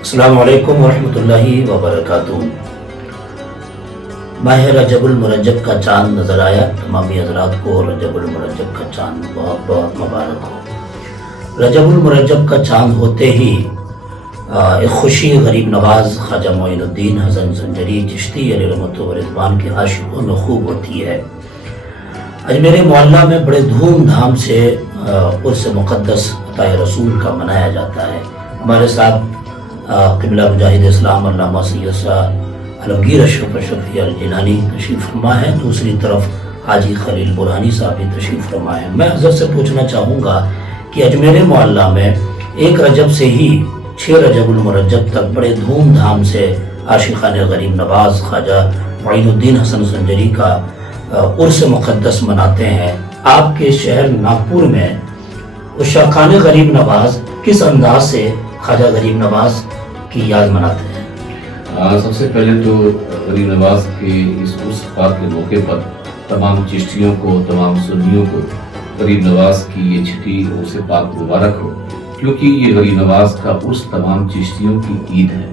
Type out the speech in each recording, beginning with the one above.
السلام علیکم ورحمۃ اللہ وبرکاتہ۔ ماہ رجب المرجب کا چاند نظر آیا۔ تمامی حضرات کو رجب المرجب کا چاند بہت بہت مبارک ہو۔ رجب المرجب کا چاند ہوتے ہی ایک خوشی غریب نواز خواجہ معین الدین حسن زنجری چشتی علیہ رحمۃ و رضوان کے عاشقوں میں خوب ہوتی ہے۔ اجمیر معلیٰ میں بڑے دھوم دھام سے عرس مقدس عطائے رسول کا منایا جاتا ہے۔ ہمارے ساتھ قبلہ مجاہد اسلام علامہ سید شاہ عالمگیر اشرف شفیع الجیلانی تشریف فرما ہے، دوسری طرف حاجی خلیل برہانی صاحب بھی تشریف فرما ہے۔ میں حضرت سے پوچھنا چاہوں گا کہ اجمیر معلیٰ میں 1 رجب سے ہی 6 رجب المرجب تک بڑے دھوم دھام سے عاشقان غریب نواز خواجہ معین الدین حسن زنجری کا عرس مقدس مناتے ہیں۔ آپ کے شہر ناگپور میں عشاقان غریب نواز کس انداز سے خواجہ غریب نواز کی یاد مناتے ہیں؟ سب سے پہلے تو غریب نواز کے اس عرس پاک کے موقع پر تمام چشتیوں کو، تمام سنیوں کو غریب نواز کی یہ چھٹی عرس پاک مبارک ہو، کیونکہ یہ غریب نواز کا عرس تمام چشتیوں کی عید ہے،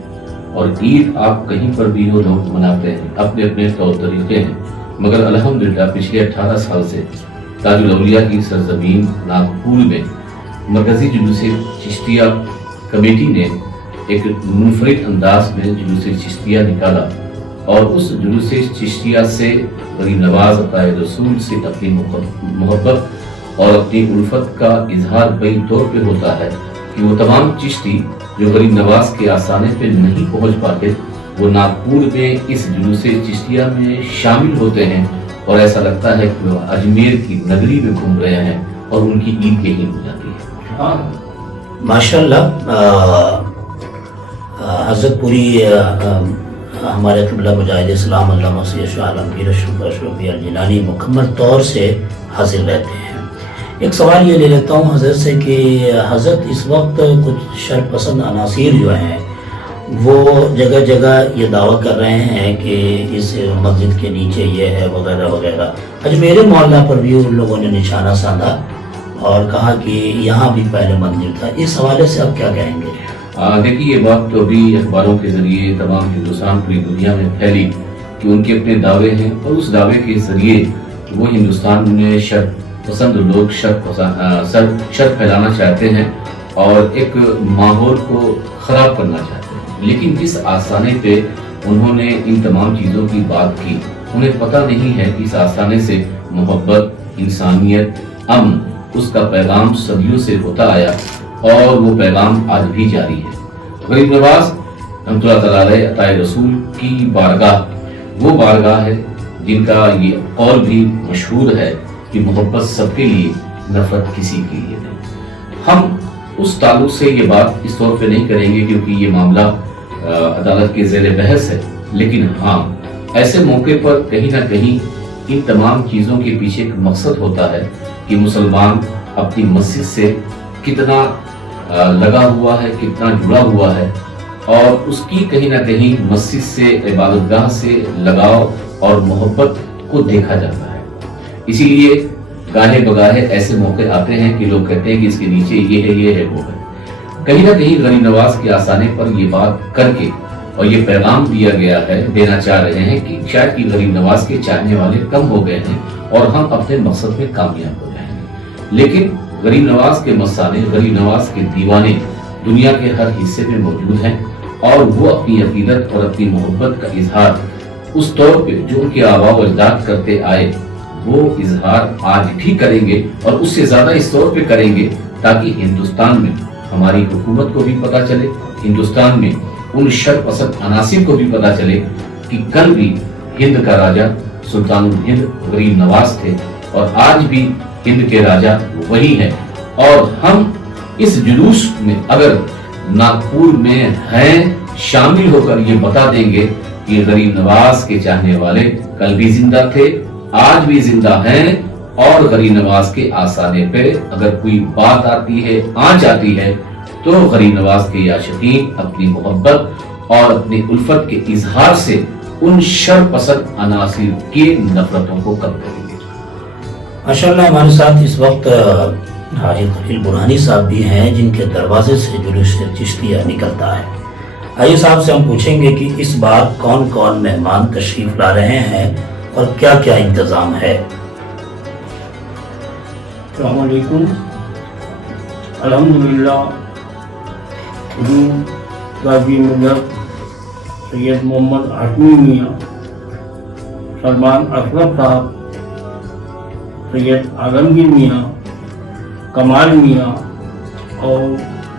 اور عید آپ کہیں پر بھی ہو لوگ مناتے ہیں، اپنے اپنے طور طریقے ہیں، مگر الحمدللہ پچھلے 18 سال سے تاج الاولیاء کی سرزمین ناگپور میں مرکزی جلوس چشتیہ کمیٹی نے ایک منفرد انداز میں جلوس چشتیہ نکالا، اور اس جلوس چشتیہ سے غریب نواز عطائے رسول سے اپنی محبت اور اپنی الفت کا اظہار بئی طور پہ ہوتا ہے کہ وہ تمام چشتی جو غریب نواز کے آستانے پہ نہیں پہنچ پاتے، وہ ناگپور میں اس جلوس چشتیہ میں شامل ہوتے ہیں، اور ایسا لگتا ہے کہ وہ اجمیر کی نگری میں گھوم رہے ہیں اور ان کی عید یہی ہو جاتی ہے۔ ماشاءاللہ حضرت پوری ہمارے قبلہ مجاہد اسلام علامہ سید شاہ عالمگیر اشرف شفیع الجیلانی مکمل طور سے حاضر رہتے ہیں۔ ایک سوال یہ لے لیتا ہوں حضرت سے کہ حضرت اس وقت کچھ شر پسند عناصر جو ہیں وہ جگہ جگہ یہ دعویٰ کر رہے ہیں کہ اس مسجد کے نیچے یہ ہے وغیرہ وغیرہ۔ اجمیر معلیٰ پر بھی ان لوگوں نے نشانہ سادھا اور کہا کہ یہاں بھی پہلے مندر تھا، اس حوالے سے آپ کیا کہیں گے؟ دیکھیے، یہ بات تو ابھی اخباروں کے ذریعے تمام ہندوستان پوری دنیا میں پھیلی کہ ان کے اپنے دعوے ہیں، اور اس دعوے کے ذریعے وہ ہندوستان میں شر پسند لوگ شر پھیلانا چاہتے ہیں اور ایک ماحول کو خراب کرنا چاہتے ہیں، لیکن جس آستانے پہ انہوں نے ان تمام چیزوں کی بات کی، انہیں پتہ نہیں ہے کہ اس آستانے سے محبت، انسانیت، امن، اس کا پیغام صدیوں سے ہوتا آیا، اور وہ پیغام آج بھی جاری ہے۔ غریب نواز رحمۃ اللہ تعالیٰ علیہ عطائے رسول کی بارگاہ وہ بارگاہ ہے جن کا یہ قول بھی مشہور ہے کہ محبت سب کے لیے، نفرت کسی کے لیے نہیں۔ ہم اس تعلق سے یہ بات اس طور پہ نہیں کریں گے کیونکہ یہ معاملہ عدالت کے زیر بحث ہے، لیکن ہاں ایسے موقع پر کہیں نہ کہیں ان تمام چیزوں کے پیچھے ایک مقصد ہوتا ہے کہ مسلمان اپنی مسجد سے کتنا لگا ہوا ہے، کتنا جڑا ہوا ہے، اور اس کی کہیں نہ کہیں مسجد سے، عبادت گاہ سے لگاؤ اور محبت کو دیکھا جاتا ہے۔ اسی لیے گاہے بگاہے ایسے موقع آتے ہیں کہ لوگ کہتے ہیں کہ اس کے نیچے یہ ہے وہ ہے۔ کہیں نہ کہیں غریب نواز کے آستانے پر یہ بات کر کے اور یہ پیغام دینا چاہ رہے ہیں کہ شاید کہ غریب نواز کے چاہنے والے کم ہو گئے ہیں اور ہم اپنے مقصد میں کامیاب ہو جائیں گے، لیکن غریب نواز کے مستانے، غریب نواز کے دیوانے دنیا کے ہر حصے میں موجود ہیں، اور وہ اپنی عقیدت اور اپنی محبت کا اظہار اس طور پہ جو ان کے آباء و اجداد کرتے آئے، وہ اظہار آج بھی کریں گے، اور اس سے زیادہ اس طور پہ کریں گے تاکہ ہندوستان میں ہماری حکومت کو بھی پتہ چلے، ہندوستان میں ان شر پسند عناصر کو بھی پتہ چلے کہ کل بھی ہند کا راجہ سلطان الہند غریب نواز تھے، اور آج بھی ہند کے راجہ وہی ہیں، اور ہم اس جلوس میں اگر ناگپور میں ہیں شامل ہو کر یہ بتا دیں گے کہ غریب نواز کے چاہنے والے کل بھی زندہ تھے، آج بھی زندہ ہیں، اور غریب نواز کے آستانے پہ اگر کوئی بات آتی ہے، آنچ آتی ہے، تو غریب نواز کے عاشقین اپنی محبت اور اپنی الفت کے اظہار سے ان شر پسند عناصر کی نفرتوں کو کم کریں گے۔ ماشاءاللہ ہمارے ساتھ اس وقت حاجی خلیل برہانی صاحب بھی ہیں جن کے دروازے سے جلوس چشتیہ نکلتا ہے۔ آئیے صاحب سے ہم پوچھیں گے کہ اس بار کون کون مہمان تشریف لا رہے ہیں اور کیا کیا انتظام ہے۔ السلام علیکم۔ الحمدللہ حضور غازی ملت سید محمد ہاشمی میاں، سلمان اشرف صاحب، سید عالمگیر میاں، کمال میاں اور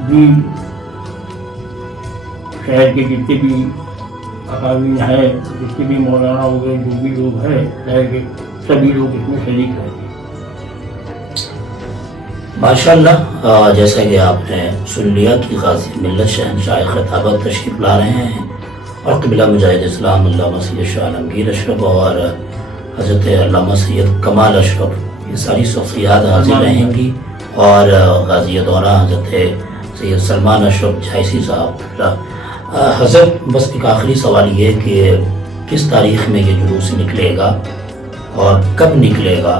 بھی شہر کے جتنے بھی اکابرین ہیں، جتنے بھی مولانا وغیرہ جو بھی لوگ ہیں شہر کے، سبھی لوگ اس میں شریک رہتے ہیں۔ ماشاءاللہ، جیسا کہ آپ نے سن لیا کہ غازی ملت شہنشاہ خطابت تشریف لا رہے ہیں اور قبلہ مجاہد اسلام علامہ سید شاہ عالمگیر اشرف اور حضرت علامہ سید کمال اشرف، یہ ساری شخصیات حاضر رہیں گی، اور غازی دورہ حضرت سید سلمان اشرف جھائسی صاحب۔ حضرت بس ایک آخری سوال یہ کہ کس تاریخ میں یہ جلوس نکلے گا اور کب نکلے گا،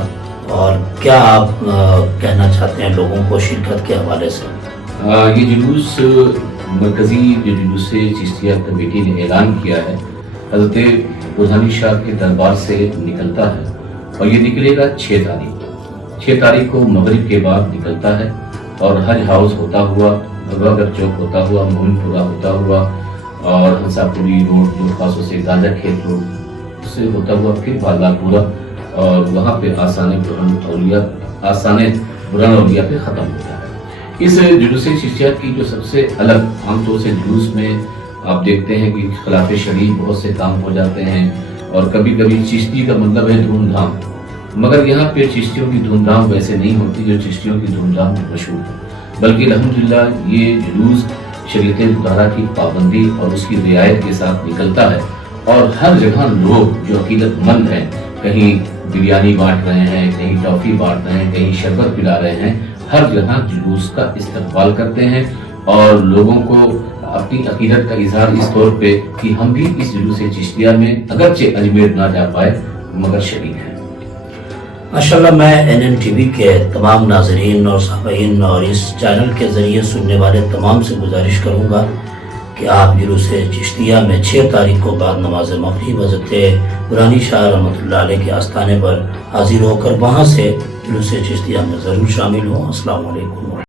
اور کیا آپ کہنا چاہتے ہیں لوگوں کو شرکت کے حوالے سے؟ یہ جلوس مرکزی جو جلوس چشتیہ کمیٹی نے اعلان کیا ہے، حضرت برہانی شاہ کے دربار سے نکلتا ہے، اور یہ نکلے گا 6 تاریخ کو مغرب کے بعد نکلتا ہے، اور حج ہاؤس ہوتا ہوا، بھگواگڑھ چوک ہوتا ہوا، موہن پورہ ہوتا ہوا، اور ہنسا پوری روڈ جو خاص سے گاجا کھیت روڈ سے ہوتا ہوا، پھر بالال پورہ، اور وہاں پہ آسان برہان اولیاء پہ ختم ہوتا ہے۔ اس جلوس چشتیہ کی جو سب سے الگ عام طور سے جلوس میں آپ دیکھتے ہیں کہ خلاف شریع بہت سے کام ہو جاتے ہیں، اور کبھی کبھی چشتی کا مطلب ہے دھوم دھام، مگر یہاں پہ چشتیوں کی دھوم دھام ویسے نہیں ہوتی جو چشتیوں کی دھوم دھام مشہور ہے، بلکہ الحمدللہ یہ جلوس شریعت مطہرہ کی پابندی اور اس کی رعایت کے ساتھ نکلتا ہے، اور ہر جگہ لوگ جو عقیدت مند ہیں، کہیں بریانی بانٹ رہے ہیں، کہیں ٹافی بانٹ رہے ہیں، کہیں شربت پلا رہے ہیں، ہر جگہ جلوس کا استقبال کرتے ہیں، اور لوگوں کو اپنی عقیدت کا اظہار اس طور پہ کہ ہم بھی اس جلوس چشتیہ میں اگرچہ اجمیر نہ جا پائے مگر شریک ہیں۔ ماشاءاللہ، میں NNTV کے تمام ناظرین اور سامعین اور اس چینل کے ذریعے سننے والے تمام سے گزارش کروں گا کہ آپ جلوس چشتیہ میں 6 تاریخ کو بعد نماز مغرب حضرت برہانی شاہ رحمۃ اللہ علیہ کے آستانے پر حاضر ہو کر وہاں سے جلوس چشتیہ میں ضرور شامل ہوں۔ السلام علیکم۔